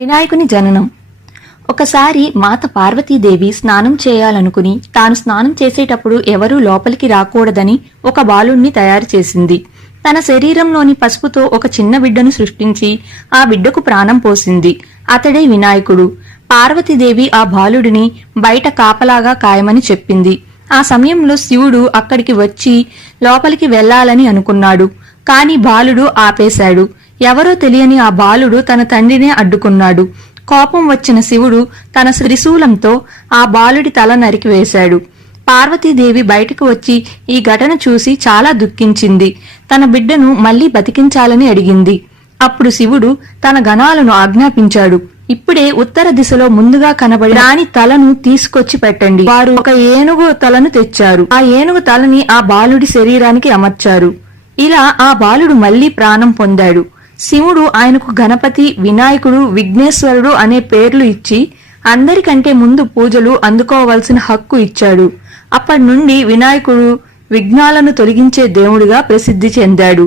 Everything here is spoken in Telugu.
వినాయకుని జననం. ఒకసారి మాత పార్వతీదేవి స్నానం చేయాలనుకుని తాను స్నానం చేసేటప్పుడు ఎవరూ లోపలికి రాకూడదని ఒక బాలుణ్ణి తయారు చేసింది. తన శరీరంలోని పసుపుతో ఒక చిన్న బిడ్డను సృష్టించి ఆ బిడ్డకు ప్రాణం పోసింది. అతడే వినాయకుడు. పార్వతీదేవి ఆ బాలుడిని బయట కాపలాగా కాయమని చెప్పింది. ఆ సమయంలో శివుడు అక్కడికి వచ్చి లోపలికి వెళ్లాలని అనుకున్నాడు. కాని బాలుడు ఆపేశాడు. ఎవరో తెలియని ఆ బాలుడు తన తండ్రినే అడ్డుకున్నాడు. కోపం వచ్చిన శివుడు తన త్రిశూలంతో ఆ బాలుడి తల నరికివేశాడు. పార్వతీదేవి బయటకు వచ్చి ఈ ఘటన చూసి చాలా దుఃఖించింది. తన బిడ్డను మళ్లీ బతికించాలని అడిగింది. అప్పుడు శివుడు తన గణాలను ఆజ్ఞాపించాడు. ఇప్పుడే ఉత్తర దిశలో ముందుగా కనబడి రాణి తలను తీసుకొచ్చి పెట్టండి. వారు ఒక ఏనుగు తలను తెచ్చారు. ఆ ఏనుగు తలని ఆ బాలుడి శరీరానికి అమర్చారు. ఇలా ఆ బాలుడు మళ్లీ ప్రాణం పొందాడు. శివుడు ఆయనకు గణపతి, వినాయకుడు, విఘ్నేశ్వరుడు అనే పేర్లు ఇచ్చి అందరికంటే ముందు పూజలు అందుకోవలసిన హక్కు ఇచ్చాడు. అప్పటి నుండి వినాయకుడు విఘ్నాలను తొలగించే దేవుడిగా ప్రసిద్ధి చెందాడు.